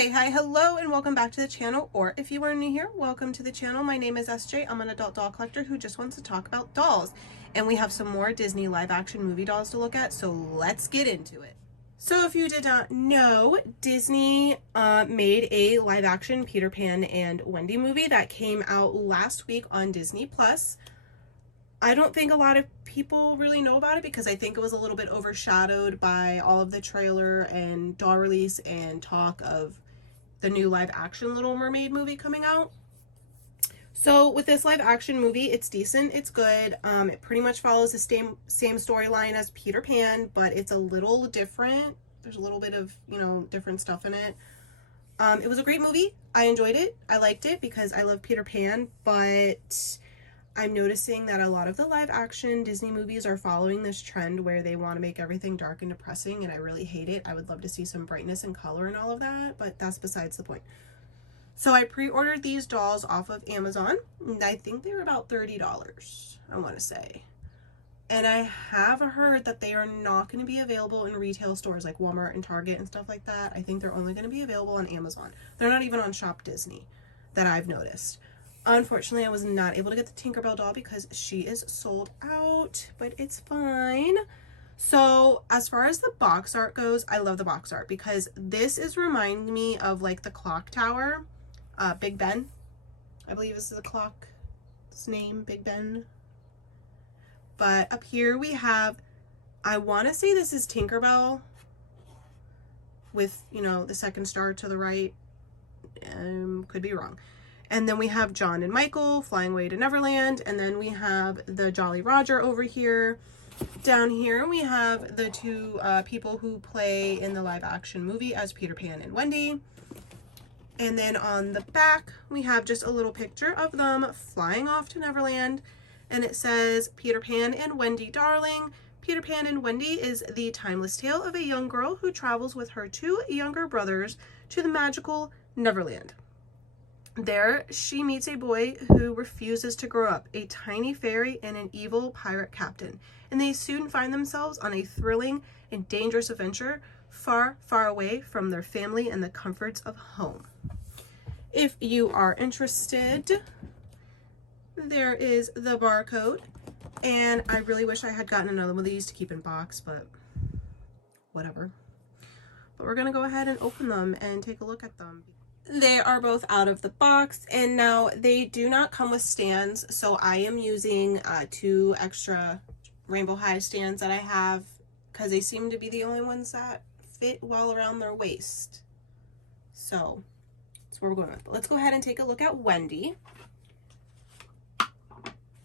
Hey, hi, hello, and welcome back to the channel, or if you are new here, welcome to the channel. My name is SJ. I'm an adult doll collector who just wants to talk about dolls, and we have some more Disney live action movie dolls to look at, so let's get into it. So if you did not know, Disney made a live action Peter Pan and Wendy movie that came out last week on Disney Plus. I don't think a lot of people really know about it because I think it was a little bit overshadowed by all of the trailer and doll release and talk of the new live action Little Mermaid movie coming out. So with this live action movie, it's decent, it's good. It pretty much follows the same storyline as Peter Pan, but it's a little different. There's a little bit of, different stuff in it. It was a great movie. I enjoyed it. I liked it because I love Peter Pan, but I'm noticing that a lot of the live action Disney movies are following this trend where they want to make everything dark and depressing, and I really hate it. I would love to see some brightness and color and all of that, but that's besides the point. So I pre-ordered these dolls off of Amazon, and I think they were about $30, I want to say. And I have heard that they are not going to be available in retail stores like Walmart and Target and stuff like that. I think they're only going to be available on Amazon. They're not even on Shop Disney that I've noticed. Unfortunately, I was not able to get the Tinkerbell doll because she is sold out, but it's fine. So as far as the box art goes, I love the box art because this is reminding me of like the clock tower, Big Ben. I believe this is the clock's name, Big Ben. But up here we have, I want to say this is Tinkerbell with, the second star to the right. Could be wrong. And then we have John and Michael flying away to Neverland. And then we have the Jolly Roger over here. Down here we have the two people who play in the live action movie as Peter Pan and Wendy. And then on the back we have just a little picture of them flying off to Neverland. And it says, Peter Pan and Wendy, darling. Peter Pan and Wendy is the timeless tale of a young girl who travels with her two younger brothers to the magical Neverland. There, she meets a boy who refuses to grow up, a tiny fairy and an evil pirate captain, and they soon find themselves on a thrilling and dangerous adventure far, far away from their family and the comforts of home. If you are interested, there is the barcode, and I really wish I had gotten another one of these to keep in box, but whatever. But we're going to go ahead and open them and take a look at them. They are both out of the box, and now they do not come with stands, so I am using 2 extra Rainbow High stands that I have because they seem to be the only ones that fit well around their waist. So that's where we're going with. Let's go ahead and take a look at Wendy.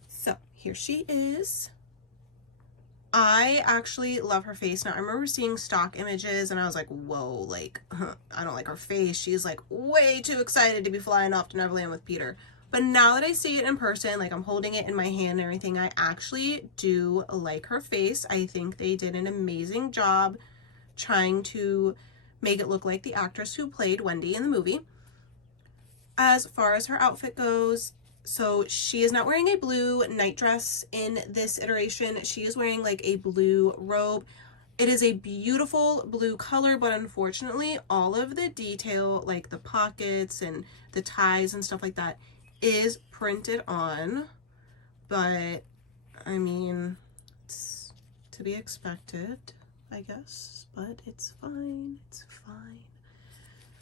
So here she is. I actually love her face. Now, I remember seeing stock images and I was like, whoa, like, I don't like her face. She's like way too excited to be flying off to Neverland with Peter. But now that I see it in person, like I'm holding it in my hand and everything, I actually do like her face. I think they did an amazing job trying to make it look like the actress who played Wendy in the movie. As far as her outfit goes, so she is not wearing a blue night dress in this iteration. She is wearing like a blue robe. It is a beautiful blue color, but unfortunately all of the detail, like the pockets and the ties and stuff like that, is printed on. But I mean, it's to be expected, I guess, but it's fine. It's fine.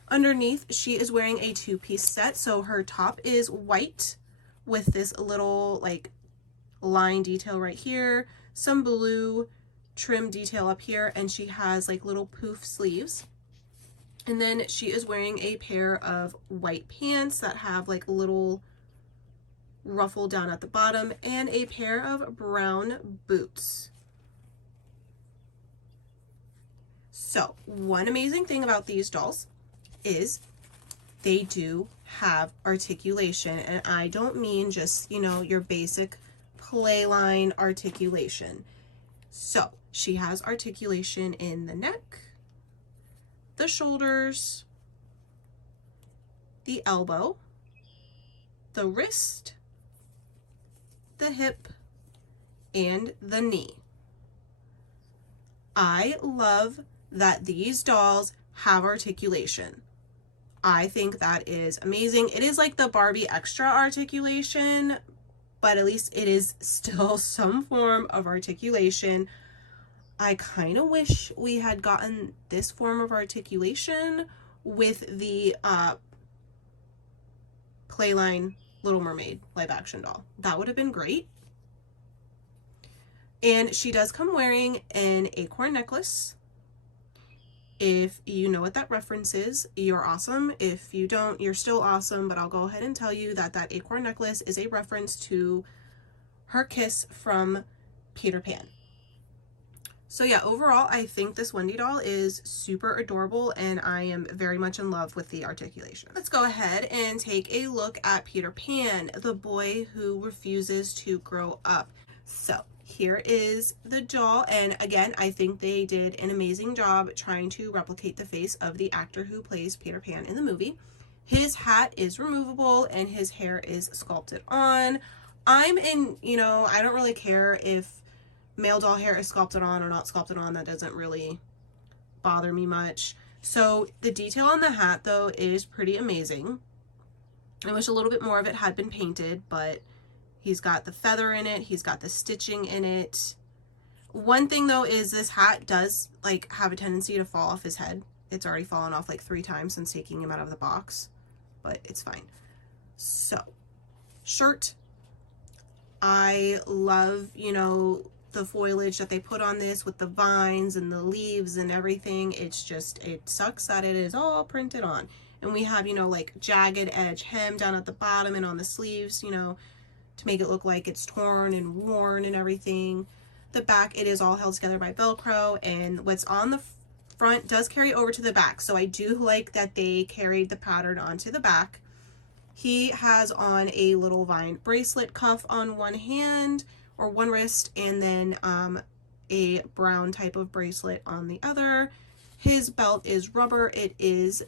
Underneath, she is wearing a 2-piece set. So her top is white with this little like line detail right here, some blue trim detail up here, and she has like little poof sleeves. And then she is wearing a pair of white pants that have like a little ruffle down at the bottom and a pair of brown boots. So one amazing thing about these dolls is they do have articulation, and I don't mean just, your basic playline articulation. So she has articulation in the neck, the shoulders, the elbow, the wrist, the hip, and the knee. I love that these dolls have articulation. I think that is amazing. It is like the Barbie extra articulation, but at least it is still some form of articulation. I kind of wish we had gotten this form of articulation with the Playline Little Mermaid live action doll. That would have been great. And she does come wearing an acorn necklace. If you know what that reference is, you're awesome. If you don't, you're still awesome, but I'll go ahead and tell you that that acorn necklace is a reference to her kiss from Peter Pan. So yeah, overall, I think this Wendy doll is super adorable, and I am very much in love with the articulation. Let's go ahead and take a look at Peter Pan, the boy who refuses to grow up. So here is the doll, and again, I think they did an amazing job trying to replicate the face of the actor who plays Peter Pan in the movie. His hat is removable and his hair is sculpted on. I'm in, you know, I don't really care if male doll hair is sculpted on or not sculpted on. That doesn't really bother me much. So the detail on the hat, though, is pretty amazing. I wish a little bit more of it had been painted, but he's got the feather in it. He's got the stitching in it. One thing, though, is this hat does, like, have a tendency to fall off his head. It's already fallen off, like, 3 times since taking him out of the box, but it's fine. So, shirt. I love, you know, the foliage that they put on this with the vines and the leaves and everything. It's just, it sucks that it is all printed on. And we have, you know, like jagged edge hem down at the bottom and on the sleeves, you know, to make it look like it's torn and worn and everything. The back, it is all held together by Velcro, and what's on the front does carry over to the back. So I do like that they carried the pattern onto the back. He has on a little vine bracelet cuff on one hand, or one wrist, and then a brown type of bracelet on the other. His belt is rubber. It is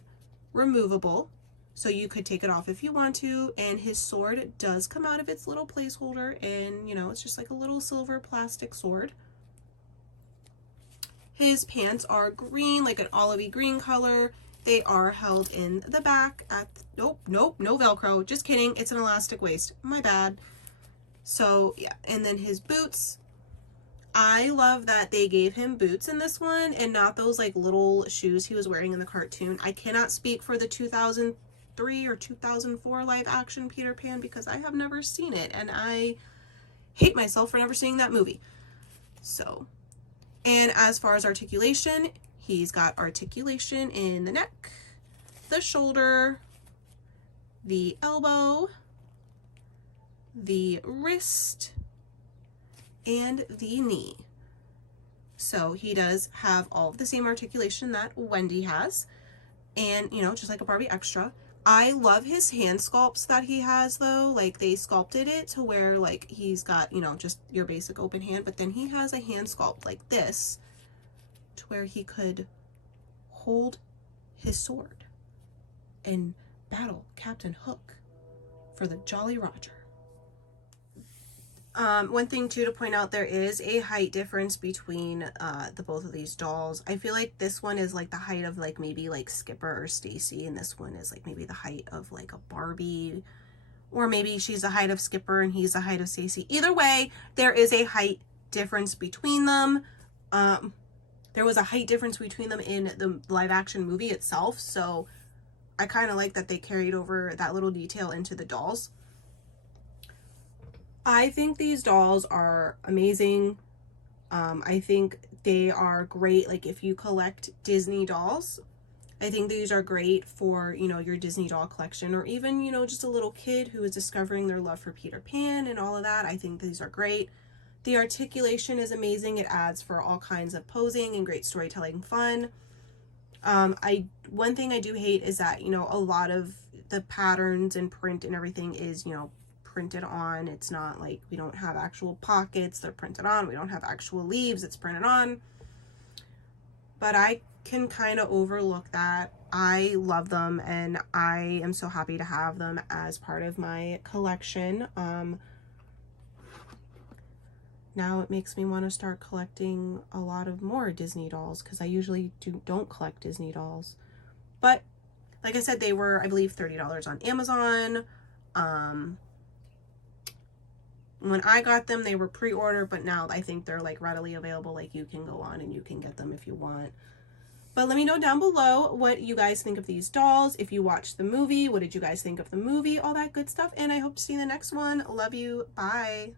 removable, so you could take it off if you want to, and his sword does come out of its little placeholder, and, you know, it's just like a little silver plastic sword. His pants are green, like an olivey green color. They are held in the back at, nope, no Velcro, just kidding, it's an elastic waist, my bad. So yeah, and then his boots, I love that they gave him boots in this one and not those like little shoes he was wearing in the cartoon. I cannot speak for the 2003 or 2004 live action Peter Pan because I have never seen it, and I hate myself for never seeing that movie. So, and as far as articulation, he's got articulation in the neck, the shoulder, the elbow, the wrist, and the knee. So he does have all of the same articulation that Wendy has, and, you know, just like a Barbie extra. I love his hand sculpts that he has, though. Like, they sculpted it to where, like, he's got, you know, just your basic open hand, but then he has a hand sculpt like this to where he could hold his sword and battle Captain Hook for the Jolly Roger. One thing too to point out, there is a height difference between the both of these dolls. I feel like this one is like the height of like maybe like Skipper or Stacy, and this one is like maybe the height of like a Barbie, or maybe she's the height of Skipper and he's the height of Stacy. Either way, there is a height difference between them. There was a height difference between them in the live action movie itself, so I kind of like that they carried over that little detail into the dolls. I think these dolls are amazing. I think they are great, like, if you collect Disney dolls. I think these are great for, you know, your Disney doll collection, or even, you know, just a little kid who is discovering their love for Peter Pan and all of that. I think these are great. The articulation is amazing. It adds for all kinds of posing and great storytelling fun. One thing I do hate is that, you know, a lot of the patterns and print and everything is, you know, printed on. It's not like, we don't have actual pockets, they're printed on. We don't have actual leaves, it's printed on. But I can kind of overlook that. I love them, and I am so happy to have them as part of my collection. Now it makes me want to start collecting a lot of more Disney dolls, because I usually don't collect Disney dolls. But Like I said, they were, I believe, $30 on Amazon. When I got them, they were pre-order, but now I think they're like readily available. Like you can go on and you can get them if you want. But let me know down below what you guys think of these dolls. If you watched the movie, what did you guys think of the movie? All that good stuff. And I hope to see you in the next one. Love you. Bye.